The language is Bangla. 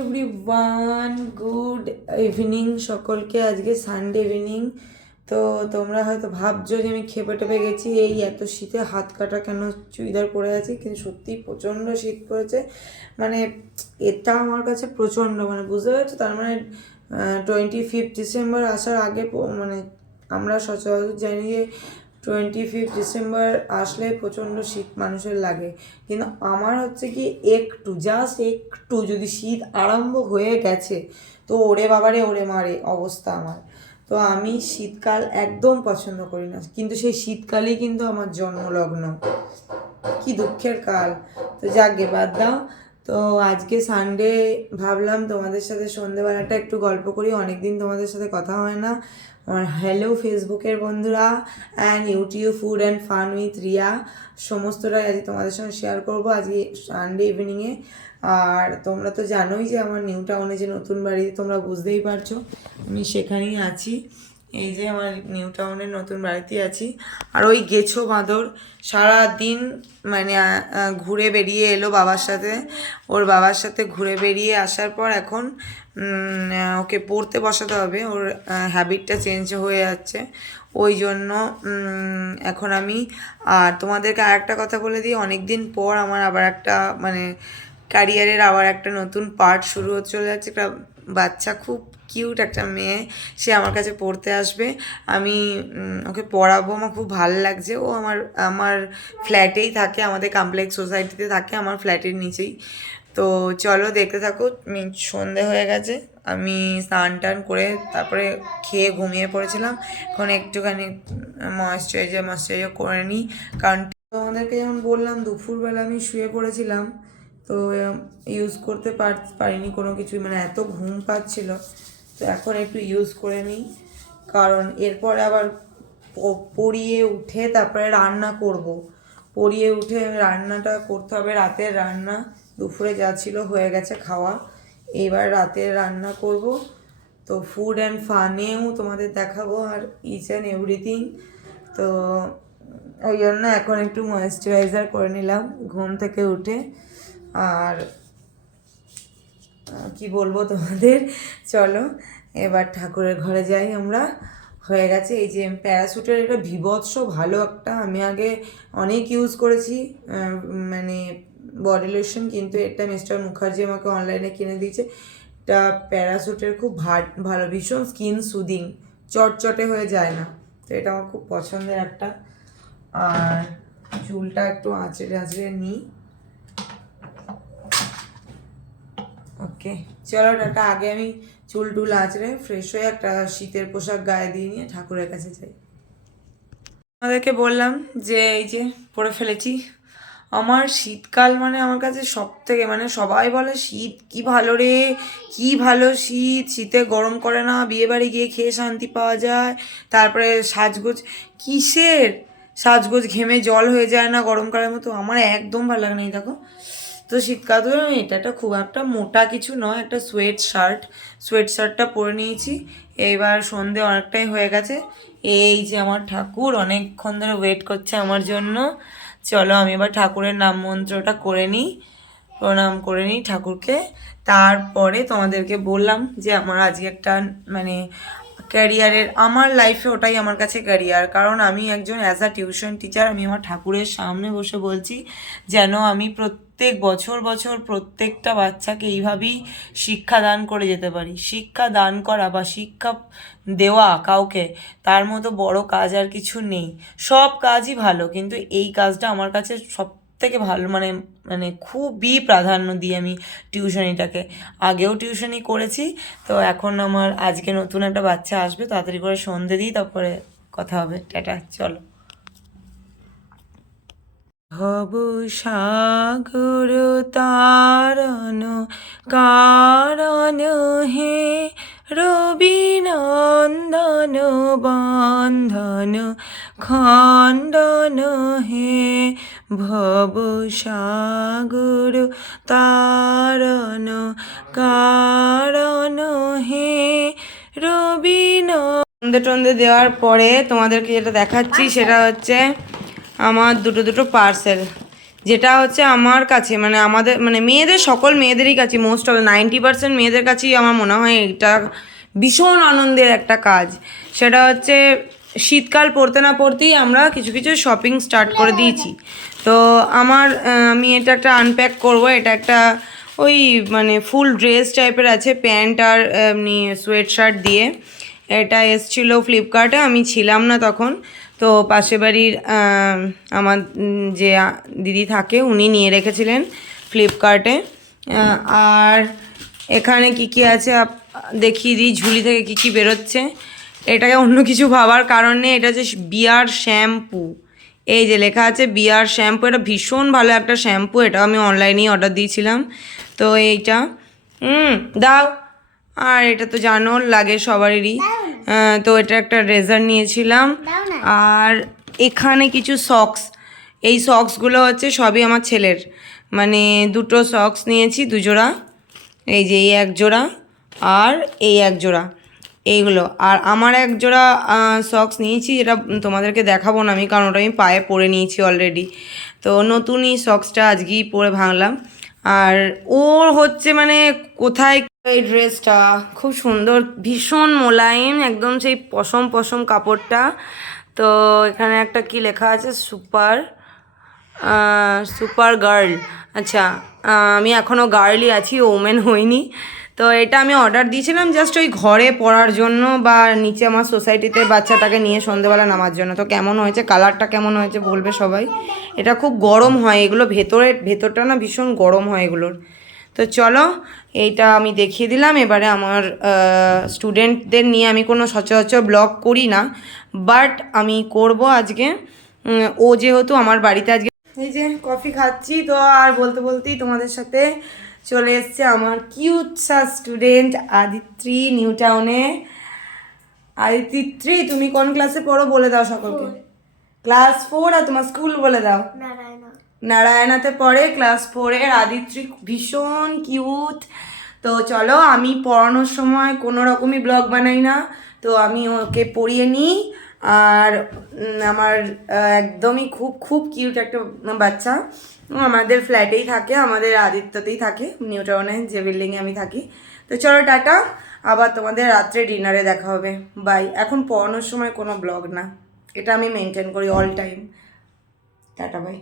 এভরিওয়ান, গুড ইভিনিং সকলকে। আজকে সানডে ইভিনিং। তো তোমরা হয়তো ভাবছো যে আমি খেপে টেপে গেছি, এই এত শীতে হাত কাটা কেন চুড়িদার পরে আছি, কিন্তু সত্যিই প্রচণ্ড শীত পড়েছে। মানে এটা আমার কাছে প্রচণ্ড, মানে বুঝতে পারছো, তার মানে 25 ডিসেম্বর আসার আগে মানে আমরা সচরাচর জানি যে 25 ডিসেম্বর আসলে প্রচণ্ড শীত মানুষের লাগে, কিন্তু আমার হচ্ছে কি জাস্ট একটু যদি শীত আরম্ভ হয়ে গেছে তো ওরে বাবারে ওরে মারে অবস্থা আমার। তো আমি শীতকাল একদম পছন্দ করি না, কিন্তু সেই শীতকালই কিন্তু আমার জন্মলগ্ন। কি দুঃখের কাল। তো যাকে বাদ দাও। তো আজকে সানডে, ভাবলাম তোমাদের সাথে সন্ধেবেলাটা একটু গল্প করি, অনেকদিন তোমাদের সাথে কথা হয় না। আমার হ্যালো ফেসবুকের বন্ধুরা and YouTube food and fun with Riya, সমস্তটাই আজকে তোমাদের সঙ্গে শেয়ার করবো আজকে সানডে ইভিনিংয়ে। আর তোমরা তো জানোই যে আমার নিউ টাউনে যে নতুন বাড়ি, তোমরা বুঝতেই পারছো আমি সেখানেই আছি। এই যে আমার নিউ টাউনের নতুন বাড়িতেই আছি। আর ওই গেছো বাঁদর সারাদিন মানে ঘুরে বেরিয়ে এলো বাবার সাথে, ওর বাবার সাথে ঘুরে বেরিয়ে আসার পর এখন ওকে পড়তে বসাতে হবে, ওর হ্যাবিটটা চেঞ্জ হয়ে যাচ্ছে, ওই জন্য এখন আমি। আর তোমাদেরকে আরেকটা কথা বলে দিই, অনেক দিন পর আমার আবার একটা মানে ক্যারিয়ারের আবার একটা নতুন পার্ট শুরু হতে চলে যাচ্ছে। একটা বাচ্চা, খুব কিউট একটা মেয়ে, সে আমার কাছে পড়তে আসবে, আমি ওকে পড়াবো। আমার খুব ভালো লাগছে। ও আমার আমার ফ্ল্যাটেই থাকে, আমাদের কমপ্লেক্স সোসাইটিতে থাকে, আমার ফ্ল্যাটের নিচেই। তো চলো দেখতে থাকো। সন্ধে হয়ে গেছে, আমি স্নান টান করে তারপরে খেয়ে ঘুমিয়ে পড়েছিলাম। এখন একটুখানি ময়েশ্চারাইজার করে নিই, কারণ তোমাদেরকে যেমন বললাম দুপুরবেলা আমি শুয়ে পড়েছিলাম, তো ইউজ করতে পারিনি কোনো কিছুই, মানে এত ঘুম পাচ্ছিল। তো এখন একটু ইউজ করে নিই, কারণ এরপরে আবার পড়িয়ে উঠে তারপরে রান্না করব। পড়িয়ে উঠে রান্নাটা করতে হবে, রাতের রান্না। দুপুরে যা ছিল হয়ে গেছে খাওয়া, এবার রাতের রান্না করব। তো ফুড অ্যান্ড ফানেও তোমাদের দেখাবো আর ইচ অ্যান্ড এভরিথিং। তো ওই জন্য এখন একটু ময়েশ্চারাইজার করে নিলাম ঘুম থেকে উঠে। আর কি বলবো তোমাদের, চলো এবার ঠাকুরের ঘরে যাই আমরা। হয়ে গেছে এই যে প্যারাশুটের এটা বিভৎস ভালো একটা, আমি আগে অনেক ইউজ করেছি মানে বডি লোশন, কিন্তু এটা মিস্টার মুখার্জি আমাকে অনলাইনে কিনে দিয়েছে। এটা প্যারাশুটের খুব ভালো, ভীষণ স্কিন সুদিং, চটচটে হয়ে যায় না, তো এটা আমার খুব পছন্দের একটা। আর চুলটা একটু আঁচড়ে আঁচড়ে নিই। ওকে চলো টাটা। আগে আমি চুল টুল আঁচড়ে ফ্রেশ হয়ে একটা শীতের পোশাক গায়ে দিয়ে নিয়ে ঠাকুরের কাছে যাই। আমাদেরকে বললাম যে এই যে পরে ফেলেছি। আমার শীতকাল মানে আমার কাছে সব থেকে, মানে সবাই বলে শীত কি ভালো রে, কি ভালো শীত, শীতে গরম করে না, বিয়ে বাড়ি গিয়ে খেয়ে শান্তি পাওয়া যায়, তারপরে সাজগোজ, কিসের সাজগোজ, ঘেমে জল হয়ে যায় না গরমকালের মতো, আমার একদম ভালো লাগে না। এই দেখো, তো শীতকাল তো এটা একটা খুব একটা মোটা কিছু নয়, একটা সোয়েট শার্টটা পরে নিয়েছি। এইবার সন্ধে অনেকটাই হয়ে গেছে, এই যে আমার ঠাকুর অনেকক্ষণ ধরে ওয়েট করছে আমার জন্য। চলো আমি এবার ঠাকুরের নাম মন্ত্রটা করে নিই, প্রণাম করে নিই ঠাকুরকে। তারপরে তোমাদেরকে বললাম যে আমার আজকে একটা মানে ক্যারিয়ারের, আমার লাইফে ওটাই আমার কাছে ক্যারিয়ার, কারণ আমি একজন অ্যাজ আ টিউশন টিচার, আমি আমার ঠাকুরের সামনে বসে বলছি যেন আমি প্রত্যেক বছর প্রত্যেকটা বাচ্চাকে এইভাবেই শিক্ষা দান করে যেতে পারি। শিক্ষা দান করা বা শিক্ষা দেওয়া কাউকে, তার মতো বড় কাজ আর কিছু নেই। সব কাজই ভালো, কিন্তু এই কাজটা আমার কাছে সব থেকে ভালো, মানে মানে খুবই প্রাধান্য দিই আমি টিউশনিটাকে। আগেও টিউশনি করেছি, তো এখন আমার আজকে নতুন একটা বাচ্চা আসবে, তাড়াতাড়ি করে সন্ধে দিই, তারপরে কথা হবে। টাটা, চলো। ভব সাগর তারণ কারণ হে, রবি নন্দন বন্ধন খণ্ডন হে, ভব সাগর তারণ কারণ হে, রবি। সন্ধে টন্ধে দেওয়ার পরে তোমাদেরকে যেটা দেখাচ্ছি সেটা হচ্ছে আমার দুটো পার্সেল। যেটা হচ্ছে আমার কাছে মানে আমাদের মানে মেয়েদের সকল মেয়েদেরই কাছে মোস্ট অফ 90% মেয়েদের কাছেই আমার মনে হয় এটা ভীষণ আনন্দের একটা কাজ। সেটা হচ্ছে শীতকাল পড়তে না পড়তেই আমরা কিছু কিছু শপিং স্টার্ট করে দিয়েছি। তো আমি এটা একটা আনপ্যাক করব। এটা একটা ওই মানে ফুল ড্রেস টাইপের আছে, প্যান্ট আর এমনি সোয়েট শার্ট দিয়ে। এটা এসছিলো ফ্লিপকার্টে, আমি ছিলাম না তখন। তো পাশের বাড়ির আমার যে দিদি থাকে উনি নিয়ে রেখেছিলেন ফ্লিপকার্টে। আর এখানে কি কি আছে দেখিয়ে দিই, ঝুলি থেকে কি কি বেরোচ্ছে। এটাকে অন্য কিছু ভাবার কারণ নেই, এটা হচ্ছে বিয়ার শ্যাম্পু। এই যে লেখা আছে বিয়ার শ্যাম্পু, এটা ভীষণ ভালো একটা শ্যাম্পু। এটা আমি অনলাইনেই অর্ডার দিয়েছিলাম। তো এইটা দাও। আর এটা তো জানো লাগে সবারই। তো এটা একটা রেজার নিয়েছিলাম। আর এখানে কিছু সক্স, এই সক্সগুলো হচ্ছে সবই আমার ছেলের, মানে দুটো সক্স নিয়েছি, দুজোড়া। এই যে এই এক জোড়া আর এই এক জোড়া, এইগুলো। আর আমার এক জোড়া সক্স নিয়েছি, যেটা তোমাদেরকে দেখাবো না আমি, কারণ ওটা আমি পায়ে পরে নিয়েছি অলরেডি। তো নতুন এই সক্সটা আজকেই পরে ভাঙলাম। আর ওর হচ্ছে মানে কোথায় এই ড্রেসটা খুব সুন্দর, ভীষণ মোলায়েম, একদম সেই পশম পশম কাপড়টা। তো এখানে একটা কি লেখা আছে, সুপার গার্ল। আচ্ছা, আমি এখনও গার্লই আছি, ওমেন হইনি। তো এটা আমি অর্ডার দিয়েছিলাম জাস্ট ওই ঘরে পরার জন্য, বা নিচে আমার সোসাইটিতে বাচ্চাটাকে নিয়ে সন্ধেবেলা নামার জন্য। তো কেমন হয়েছে, কালারটা কেমন হয়েছে বলবে সবাই। এটা খুব গরম হয় এগুলো, ভেতরটা না ভীষণ গরম হয় এগুলোর। তো চলো, এইটা আমি দেখিয়ে দিলাম। এবারে আমার স্টুডেন্টদের নিয়ে আমি কোনো সচরাচর ব্লগ করি না, বাট আমি করব আজকে। ও যেহেতু আমার বাড়িতে আজকে, এই যে কফি খাচ্ছি, তো আর বলতে বলতেই তোমাদের সাথে চলে এসছে আমার কিউট সা স্টুডেন্ট আদিত্রি, নিউ টাউনে। আদিত্রি, তুমি কোন ক্লাসে পড়ো বলে দাও সকলকে। ক্লাস 4। আর তোমার স্কুল বলে দাও। নারায়ণাতে পড়ে, ক্লাস 4-এর আদিত্রি, ভীষণ কিউট। তো চলো, আমি পড়ানোর সময় কোনো রকমই ব্লগ বানাই না, তো আমি ওকে পড়িয়ে নিই। আর আমার একদমই খুব খুব কিউট একটা বাচ্চা। আমাদের ফ্ল্যাটেই থাকে, আমাদের আদিত্যতেই থাকে, নিউ টাউনে যে বিল্ডিংয়ে আমি থাকি। তো চলো টাটা, আবার তোমাদের রাত্রে ডিনারে দেখা হবে। বাই। এখন পড়ানোর সময় কোনো ব্লগ না, এটা আমি মেনটেন করি অল টাইম। Tata bye.